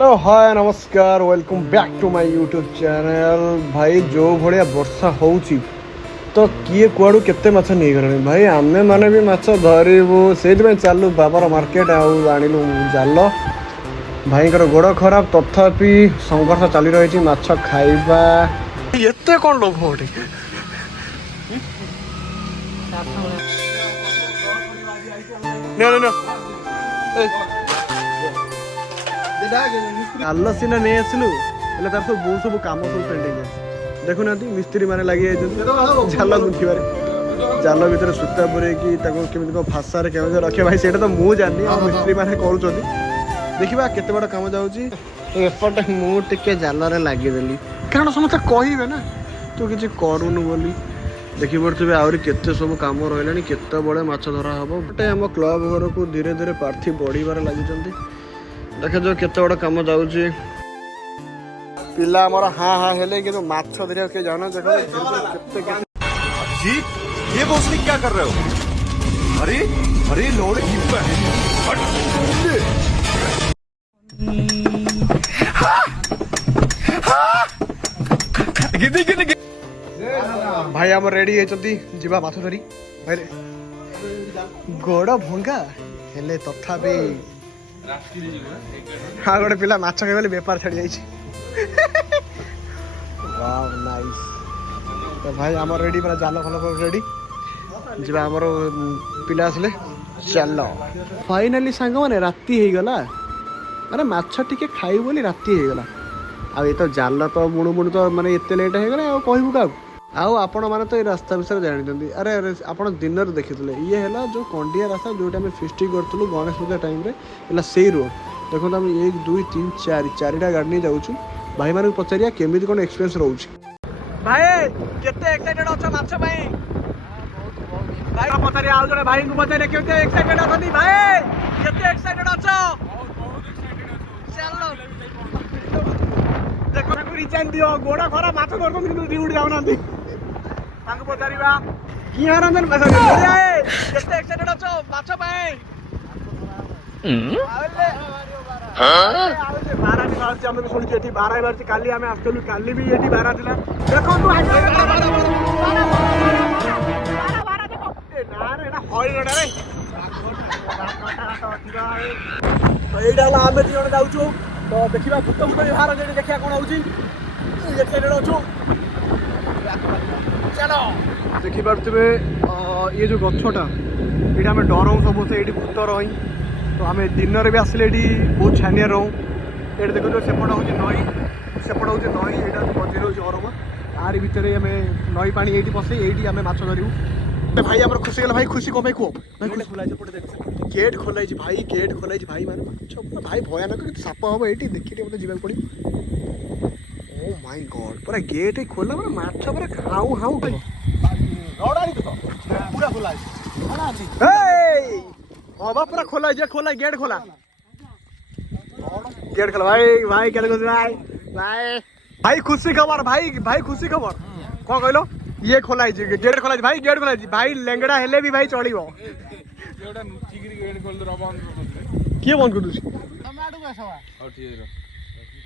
तो हाय नमस्कार welcome back to my YouTube channel. भाई जो भाया वर्षा होउची तो किए कुआड़ू केते माछ नहीं गले भाई आमे माने भी माछ धरिबू से चालू बाबार मार्केट आणिलु जाल भाई गोड़ खराब तथापि संघर्ष चली रही माछ खाइबा एते कौन लोभ गोटे जाल सीना नहीं आसलु तार सब बहुत सब कम सब पेंडिंग देखुना मिस्त्री मैंने लगे जाल गुंथार जाल भर सूता पूरेकी केमी फाशार केमी रखे भाई से तो मुझे जानी मिस्त्री मैंने कर देखा केते बड़ कम जापटे मुझे जाल लगिदेली कारण समस्त कहे ना तू किसी करूनु बोली देखी पड़े आहरी केते सब कम रहा केते बड़े माछ धरा हम गोटे आम क्लब घर को धीरे धीरे प्रार्थी बढ़िबार लगी देखा जो केते बड़ कम जाऊँगी पिला आमर हाँ हाँ हेले कि माछ धरिया के जाना देखो जी ये भोसड़ी क्या कर रहे हो? अरे अरे लोड भाई आम रेडी जीवा माछ धरी भाई गोड़ भंगा हेले तथापि हाँ गोटे पिला माछ खाई बेपार छाड़ी जाइए नाइस तो भाई आम रेडी पूरा जाल फल रेडी जीवा आमर पिला आसिले चल फाइनाली सांग मैंने राति हो गला अरे माछ टिके खाई बोली राति हो गला आ ये तो जाल तो बुणु बुणु तो माने एते लेट हो गला कहबू क्या आउ आपण मैंने तो ये रास्ता विषय जानते अरे अरे आप दिन देखी ये है जो कंडिया रास्ता जो आम फिस्ट करूँ गणेश पूजा टाइम से रोड देखो आम 1 2 3 4 चारिटा गाड़ी नहीं जाऊँ भाई मानक पचारिया केमी कौन एक्सपीरियंस रोच भाई केते एक्साइटेड अछ माछ भाई भाई पचारिया आउ जने भाई को पचारिया केते एक्साइटेड अछनी भाई केते एक्साइटेड अछ चलो देखो को रिचाइन दियो गोड़ा खरा माछ धर को उड़ जाउ नांती तांको पचारिबा किया रंजन बढ़िया है केते एक्साइटेड अछ माछ भाई आवले हां बारा नि बार हम सुन के एठी 12 बार काली हमें आस्तलु काली भी एठी 12 थिला देखो तू 12 देखो ए ना रे ना होई रे तो एडा ला हमें दियण जाउछु तो देखिबा फुट फुट बाहर जे देखिया कोन होउची एक्साइटेड अछु चलो देखि पारथबे ये जो गछटा एटा हमें डरौ सब से एठी भूत रही तो आम दिन भी आसिले बहुत छानिया रहूँ ये देखो सेपट हूँ नई सेपट हूँ नई यहाँ मझे हूँ अरम तार भितर आम नई पा ये पशे ये आम माछ धरू भाई आम खुशी गला भाई खुशी कम कह गेट खोल भाई गेट खोल भाई माने भाई भयानक साप हम ये देखिए मतलब जावाक पड़ो ओ माय गॉड पूरा गेट खोला मतलब माछ पूरा हाउ हाउ पूरा खोला हाँ पूरा खोला गेट खोला भाई भाई क्या भाई भाई भाई खुशी खबर भाई भाई खुशी खबर कौन कहलो ये खोला गेट खोला भाई गेट खोला भाई लेंगड़ा हेले भी भाई चढ़ो किए बंद कर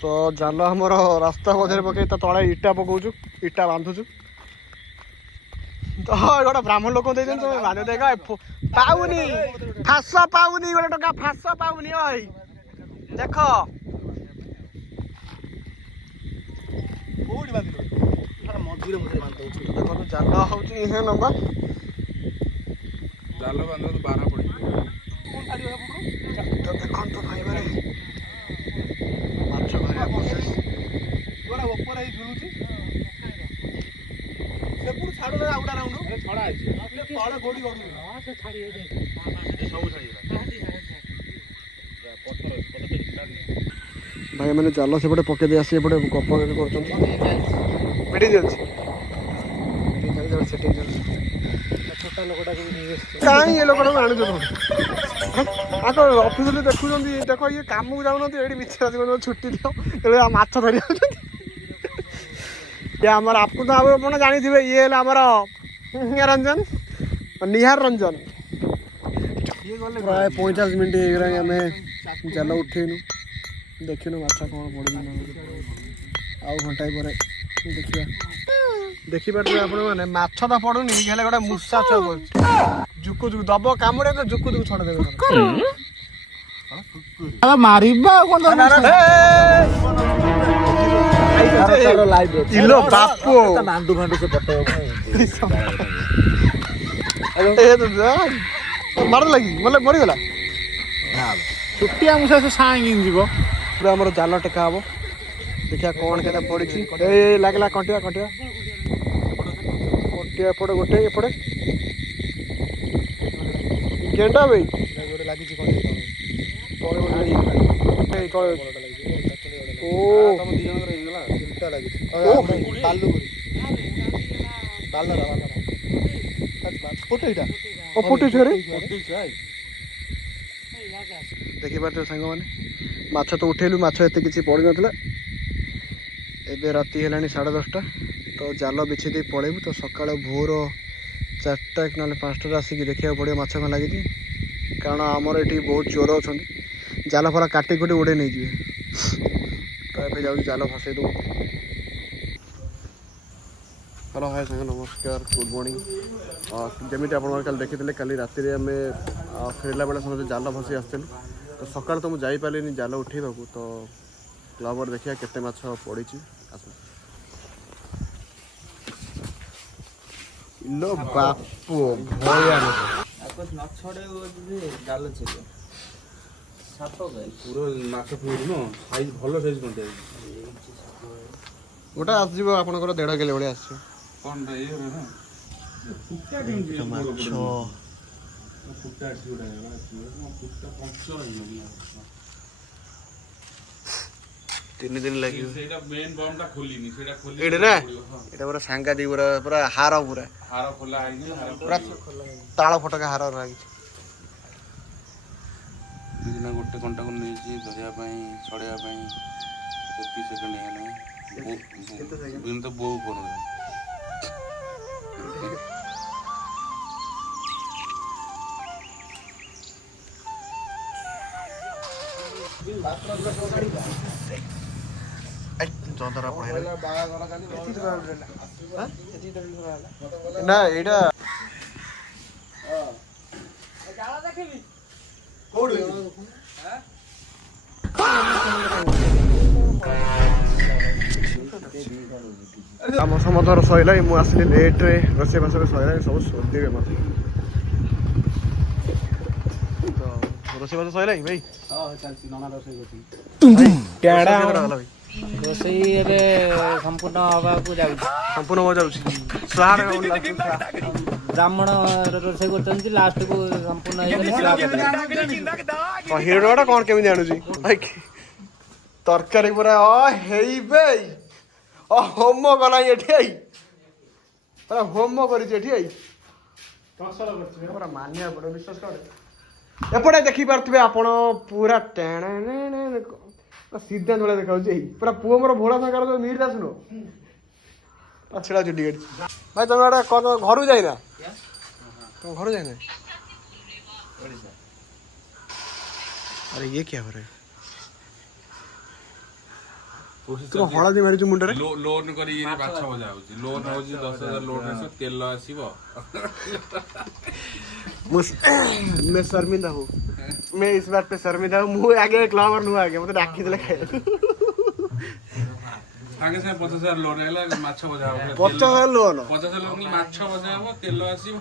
तो जाल आमर रास्ता मझे पकई तो तले इटा पकाऊ इटा बांधुचु तो गोटे ब्राह्मण लोक बांध देख पाऊनी फास पाऊनी गोटे टका फास पाऊनी भाई देख देखो तो जाल हूँ लंबा जाल बांध तो 12 पड़ी तो देखो तो भाई मैंने माछ मारिया प्रोसेस गोरा ऊपर ही झुलुची सेपुर छाडो ना आउटा राउंड छडा आइछ तळे गोडी गडु हां से छाडी हे जाय सब छाडी भाई मैंने जाल सेपटे पके दे आसी एपटे गप कर मिडी जल्दी सेटिंग छोटा लोकटा कहीं ये लोकटा आनु जो आको ऑफिस रे देखु देखो ये काम को जाउ न एडी मिछा छुट्टी दियो ए माछ धरि ये हमारा आपको तो आप जानी थे ये हमारा रंजन निहार रंजन प्राय 50 मिनट आम जाल उठेनु ଦେଖିନୁ ମାଛ କ'ଣ ପଡ଼ିଛି ଆଉ ଘଣ୍ଟାଏ ପରେ ଦେଖିବା। ଦେଖିପାରୁଥିବେ ଆପଣମାନେ ମାଛ ତ ପଡ଼ୁନି ହେଲେ ଗୋଟେ ମୂଷା ଛଅ ପଡ଼ୁଛି ଜୁକୁ ଜୁକୁ ଦବ କାମୁଡ଼େ ତ ଜୁକୁ ଜୁକୁ ଛଡ଼ା ଦେବେ ମାରିବା ଇଲୋ ବାପ ନାଣ୍ଡୁ ଫାଣ୍ଡୁ ସେ ପଟ ମାର ଲାଗି ମାନେ ମରିଗଲା ଛୋଟିଆ ମୂଷା ସେ ସାଙ୍ଗି ଯିବ ପୁରା ଆମର ଜାଲ ଟେକା ହବ ଦେଖିବା କ'ଣ କେତେ ପଡ଼ିଛି ଏ ଲାଗିଲା କଣ୍ଟିଆ କଣ୍ଟିଆ କଣ୍ଟିଆ ଏପଟେ ଗୋଟେ ଏପଟେ ଗେଣ୍ଡା ଭାଇ ଗୋଟେ ଲାଗିଛି କଣ୍ଟିଆ ତଳେ ତଳେ ଓ ତମ ଦି ଜଣଙ୍କର ହେଇଗଲା ତିନିଟା ଲାଗିଛି ବାଲୁ ବାଲରା ଫୁଟେଇଟା ଓ ଫୁଟେଇଛୁ ରେ ଦେଖିପାରୁଥିବେ ସାଙ୍ଗମାନେ ମାଛ ତ ଉଠେଇଲୁ ମାଛ ଏତେ କିଛି ପଡ଼ିନଥିଲା ଏବେ ରାତି ହେଲାଣି 10:30 ତ ଜାଲ ବିଛେଇ ଦେଇ ପଳେଇବୁ ତ ସକାଳ ଭୋର 4ଟା ନହେଲେ 5ଟାରେ ଆସିକି ଦେଖିବାକୁ ପଡ଼ିବ ମାଛ କ'ଣ ଲାଗିଛି କାରଣ ଆମର ଏଠି ବହୁତ ଚୋର ଅଛନ୍ତି ଜାଲ ଫାଲ କାଟି କୁଟି ଉଡ଼େଇ ନେଇଯିବେ ତ ଏବେ ଯାଉଛି ଜାଲ ଫସେଇ ଦେବୁ। ହ୍ୟାଲୋ ହାଏ ସାଙ୍ଗ ନମସ୍କାର ଗୁଡ୍ ମର୍ଣ୍ଣିଂ ଯେମିତି ଆପଣମାନେ କାଲି ଦେଖିଥିଲେ କାଲି ରାତିରେ ଆମେ ଫେରିଲା ବେଳେ ସମସ୍ତେ ଜାଲ ଫସେଇ ଆସିଥିଲୁ ତ ସକାଳୁ ତ ମୁଁ ଯାଇପାରିଲିନି ଜାଲ ଉଠେଇବାକୁ ତ କ୍ଲବରେ ଦେଖିବା କେତେ ମାଛ ପଡ଼ିଛି ଆସ ଇଲୋ ବାପ ଭୟା ଗୋଟେ ଆସିଯିବ ଆପଣଙ୍କର 1.5 କିଲୋ ଭଳିଆ ଆସିଯିବ ମାଛ 3 ଦିନ ଲାଗିବ ଏଇଟା ନା ଏଇଟା ପୁରା ସାଂଘାତିକ ପୁରା ହାର ପୁରା ପୁରା ତାଳ ଫଟକା ହାର ଲାଗିଛି ଗୋଟେ କଣ୍ଟାକୁ ନେଇଛି ଧରିବା ପାଇଁ ଛଡ଼େଇବା ପାଇଁ 30 ସେକେଣ୍ଡ ହେଇଗଲାଣି ତ ବୋଉ କରୁଛି ନା ଏଇଟା ଆମ ସମସ୍ତଙ୍କର ସରିଲା ମୁଁ ଆସିଲି ଲେଟ୍ରେ ରୋଷେଇ ବାସରେ ସରିଲା ସବୁ ଶୋଧିବେ ମୋତେ ତ ରୋଷେଇ ବାସ ସରିଲା ଭାଇ ରୋଷେଇ ଏବେ ସମ୍ପୂର୍ଣ୍ଣ ହବାକୁ ଯାଉଛି ସମ୍ପୂର୍ଣ୍ଣ ଯାଉଛି ବ୍ରାହ୍ମଣ ରୋଷେଇ କରୁଛନ୍ତି ଲାଷ୍ଟକୁ ସମ୍ପୂର୍ଣ୍ଣ ହିରୋଟା କ'ଣ କେମିତି ଆଣୁଛି ତରକାରୀ ପୁରା ହେଇବେ ହୋମ କଲା ଏଠି ଆଇ ପୁରା ହୋମ କରିଛି ଏଠି ଆଇ ପୁରା ମାନିବାକୁ ପଡ଼ିବ ବିଶ୍ୱାସ କରେ ଏପଟେ ଦେଖିପାରୁଥିବେ ଆପଣ ପୁରା ସିଦ୍ଧାନ୍ତ ଭଳିଆ ଦେଖାଉଛି ଏଇ ପୁରା ପୁଅ ମୋର ଭୋଳା ସାଙ୍ଗର ଯୋଉ ମିଟ୍ ଆସୁନ ଛିଡ଼ା ଚୁଟି ଗାଡ଼ି ଭାଇ ତମେ ଗୋଟେ କ'ଣ ଘରକୁ ଯାଇନା ତମ ଘରକୁ ଯାଇନା ଆରେ ଇଏ କିଆ ଘରେ ତୁମ ହଳଦୀ ମାରିଛୁ ମୁଣ୍ଡରେ ଲୋନ୍ କରି ମାଛ ଭଜା ହଉଛି ଲୋନ୍ ହଉଛି 10,000 ଲୋନ୍ ଆସିବ ତେଲ ଆସିବ मैं शर्मिंदा हूँ मैं इस बात पे शर्मिंदा हूँ मुँह आगे क्लबर नुआ आगे मतलब डाकी देले खाइବାକୁ ସାଙ୍ଗେ ସାଙ୍ଗେ 50,000 ଲୋନ୍ ହେଲା ମାଛ ଭଜା ହବ 50,000 ଲୋନ 50,000 ଲୋନ୍ ମାଛ ଭଜା ହବ ତେଲ ଆସିବ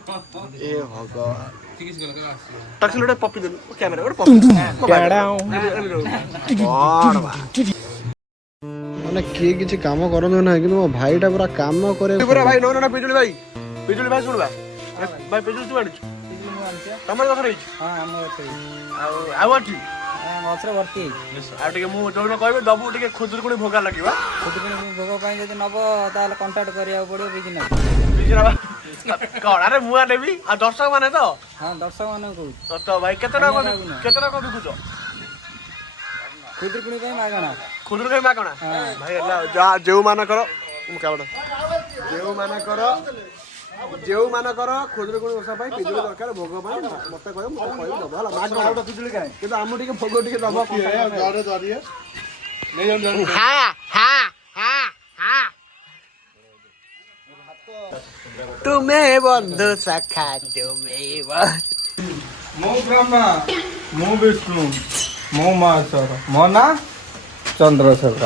ଏ ଭଗବାନ ଚିକିତ୍ସା କଲେ ଆସିବ ତାକୁ ଗୋଟେ ପପି ଦେଲୁ କ୍ୟାମେରା ଗୋଟେ ପପି ମାନେ କିଏ କିଛି କାମ କରନ୍ତୁ ନାହିଁ କିନ୍ତୁ ମୋ ଭାଇଟା ପୁରା କାମ କରେ ପୁରା ଭାଇ ନୋ ନା ପିଜୁଳି ଭାଇ ଶୁଣବା ଭାଇ ପିଜୁଳି ତୁ ଆଣିଛୁ ତମର ଦରକାର ହେଇଛି ଆଉ ଅଛି ଗଛରେ ଭର୍ତ୍ତି ଆଉ ଟିକେ ମୁଁ ଯୋଉଦିନ କହିବି ଦବୁ ଟିକେ ଖୁଦୁରୁକୁଣି ଭୋଗ ଲାଗିବ ଖୁଦୁରୁକୁଣି ଭୋଗ ପାଇଁ ଯଦି ନବ ତାହେଲେ କଣ୍ଟାକ୍ଟ କରିବାକୁ ପଡ଼ିବ ବିଜନେସ୍ କଣ ଆରେ ମୁଁ ନେବି ଆଉ ଦର୍ଶକ ମାନେ ତ ହଁ ଦର୍ଶକ ମାନଙ୍କୁ କହୁଛି ତ ଭାଇ କେତେ ଟଙ୍କା ବିକୁଛ ଖୁଦୁରୁକୁଣି ପାଇଁ ମାଗଣା ଖୁଦୁରୁକୁଣି ମାଗଣା ଭାଇ ହେଲା ଯୋଉମାନଙ୍କର ଯେଉଁମାନଙ୍କର ଯେଉଁ ମାନଙ୍କର ଖୁଦୁରୁକୁଣୀ ଓଷା ପାଇଁ ପିଜୁଳି ଦରକାର ଭୋଗ ପାଇଁ ମତେ କହିବ ମୁଁ କହିବି ଦବ ହେଲା ମାଗଣା ପିଜୁଳି କାଇଁ କିନ୍ତୁ ଆମକୁ ଟିକେ ଭୋଗ ଟିକେ ଦବ ତୁମେ ବନ୍ଧୁ ସଖା ତୁମେ ମୁଁ ବ୍ରହ୍ମା ମୁଁ ବିଷ୍ଣୁ ମୁଁ ମହେଶ୍ୱର ମୋ ନାଁ ଚନ୍ଦ୍ରଶେଖର।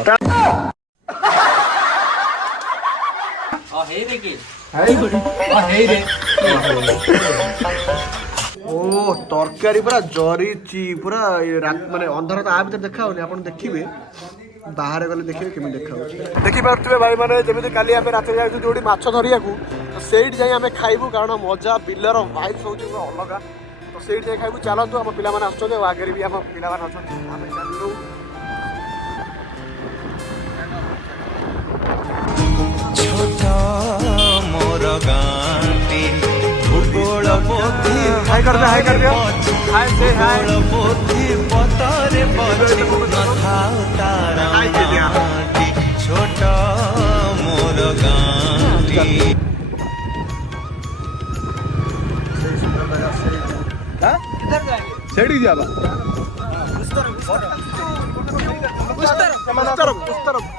ଓ ତରକାରୀ ପୁରା ଜରିଛି ପୁରା ମାନେ ଅନ୍ଧାର ତ ଆ ଭିତରେ ଦେଖା ହଉନି ଆପଣ ଦେଖିବେ ବାହାରେ ଗଲେ ଦେଖିବେ କେମିତି ଦେଖା ହଉଛି ଦେଖିପାରୁଥିବେ ଭାଇ ମାନେ ଯେମିତି କାଲି ଆମେ ରାତିରେ ଯାଇଛୁ ଯୋଉଠି ମାଛ ଧରିବାକୁ ତ ସେଇଠି ଯାଇ ଆମେ ଖାଇବୁ କାରଣ ମଜା ବିଲର ଭାଇବ୍ସ ହଉଛି ପୁରା ଅଲଗା ତ ସେଇଠି ଯାଇ ଖାଇବୁ ଚାଲନ୍ତୁ ଆମ ପିଲାମାନେ ଆସୁଛନ୍ତି ଆଉ ଆଗରେ ବି ଆମ ପିଲାମାନେ ଅଛନ୍ତି ଆମେ ଚାଲୁ हाय कर दे हाय से हाय छोटा मोर गांटी सेठी जाबा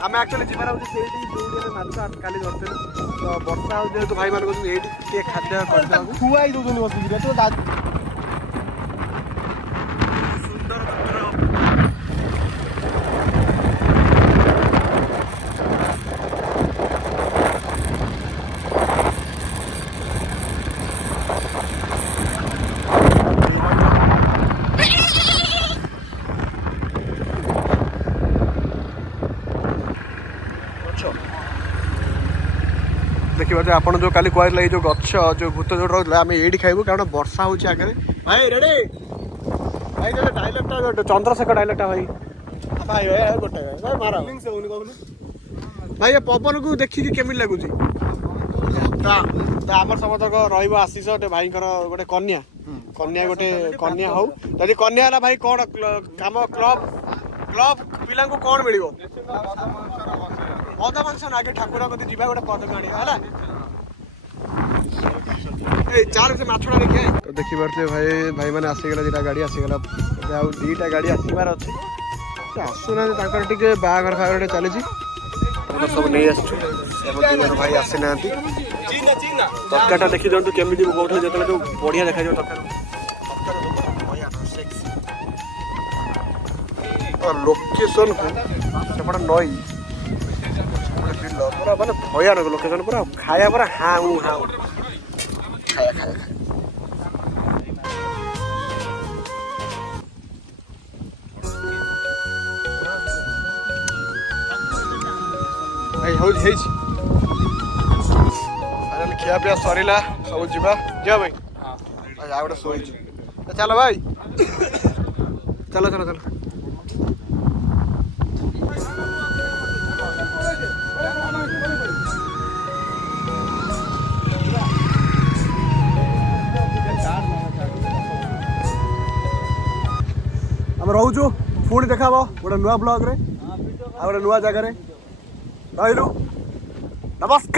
आमे एक्चुअली जिमारा होची सेठी जोडी माछ काली धरते तो वर्षा हो जेतु भाई मान को एठी के खाद्य करता खुआई दोजनी बसी रे तो देखिए आप जो काली कहला जो गच जो भूत जो रहा आम ये खाइबू कारण वर्षा हो आगे भाई रेडी भाई जो डायलॉगटा चंद्रशेखर डायलॉगटा भाई भाई गोटे भाई मारा भाई ये पवन को देखिए केमी लगुच आम समस्त रशीष भाई गोटे कन्या कन्या गोटे कन्या हूँ जदि कन्या है भाई कौन कम क्लब क्लब पिला कौन मिल पद फंक्शन आगे ठाकुर कति जी गोटे पदक आना चार से माछड़ा देखिए तो देखी पारे भाई भाई मैंने आसीगला दुटा गाड़ी आसीगला दुटा गाड़ी आसबार अच्छे आसुना टे बाहर फागर चली सब नहीं आस भाई आसी ना तरकाटा देखी दिखाँ केमी कौन जो बढ़िया देखा तरकारी लोकेशन को सेपटे नई पूरा माने भयानक लोकेशन पूरा खाया पूरा हाउ हाउ खाया खाया भाई हेइ फाइनल खिया पिया सरीला सब जीवा जा भाई आ गोटे सोई चलो भाई चलो चलो चलो रोचु पुणी देखा गोटे नुआ ब्लॉग रे गोटे नुआ जगह रही नमस्कार।